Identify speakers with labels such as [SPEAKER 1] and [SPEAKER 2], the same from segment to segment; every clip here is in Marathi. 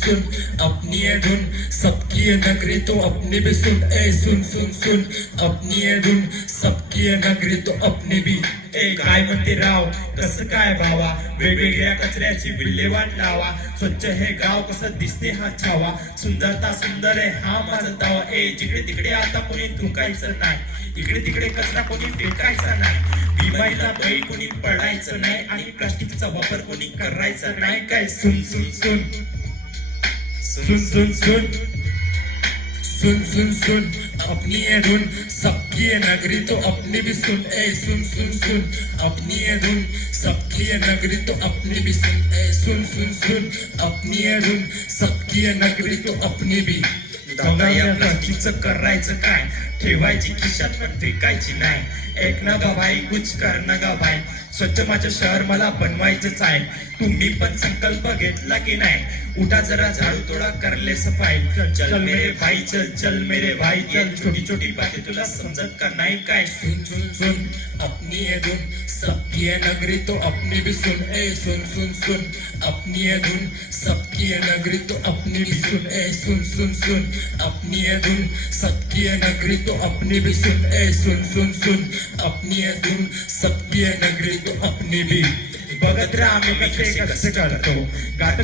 [SPEAKER 1] सुन अपनी है धुन सबकी है नगरी तो अपनी भी सुन। ए सुन सुन सुन अपनी है धुन सबकी है नगरी तो अपनी भी।
[SPEAKER 2] ए काय म्हणते राव? कसं काय भावा? वेगवेगळ्या कचऱ्याची विल्हेवाट लावा. स्वच्छ हे गाव कसं दिसते हा छावा. सुंदरता सुंदर आहे हा माझा दावा. ए जिकडे तिकडे आता कोणी धुकायचं नाही. इकडे तिकडे कचरा कोणी फेकायचा नाही. बिमारीला बळी कोणी पडायचं नाही आणि प्लास्टिकचा वापर कोणी करायचा नाही. काय सुन सुन सुन. सुन सुन सुन।
[SPEAKER 1] सुन सुन सुन। अपनी है धुन सबकी है नगरी तो अपनी भी सुन। ए सुन सुन सुन। अपनी है धुन सबकी है नगरी तो अपनी भी सुन। ए सुन सुन सुन। अपनी है धुन सबकी है नगरी तो अपनी भी।
[SPEAKER 2] या प्लास्टिकचं करायचं काय? ठेवायची खिशात पण फेकायची नाही. एक ना गा भाई कुछ कर ना गा भाई स्वच्छ माझं शहर मला बनवायचंच आहे. तुम्ही पण संकल्प घेतला की नाही? उठा जरा झाडू तोडा करले सफाई. चल मेरे भाई चल चल मेरे भाई चल छोटी छोटी बातें तुला समजत का नाही काय?
[SPEAKER 1] सुन सुन सुन. अपनी है धुन सबकी है नगरी तो अपनी भी सुन, ए, सुन सुन सुन। अपनी है धुन, सबकी है नगरी तो अपनी भी सुन, ए, सुन सुन सुन। अपनी है धुन, सबकी है नगरी तो अपनी भी सुन, ए, सुन सुन सुन। अपनी है धुन, सबकी है नगरी तो अपनी भी।
[SPEAKER 2] बघत राहा आम्ही कसे कसे करतो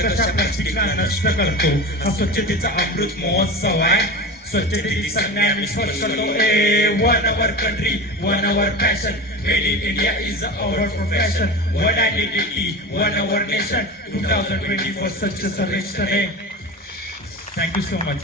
[SPEAKER 2] कशा प्लास्टिकला नष्ट करतो। हा स्वच्छतेचा अमृत महोत्सव आहे. Society Sangnam is for Shaloe, one our country, one our passion. Made in India is our profession, one identity, one our nation. 2024 such a selection. Hey. Thank you so much.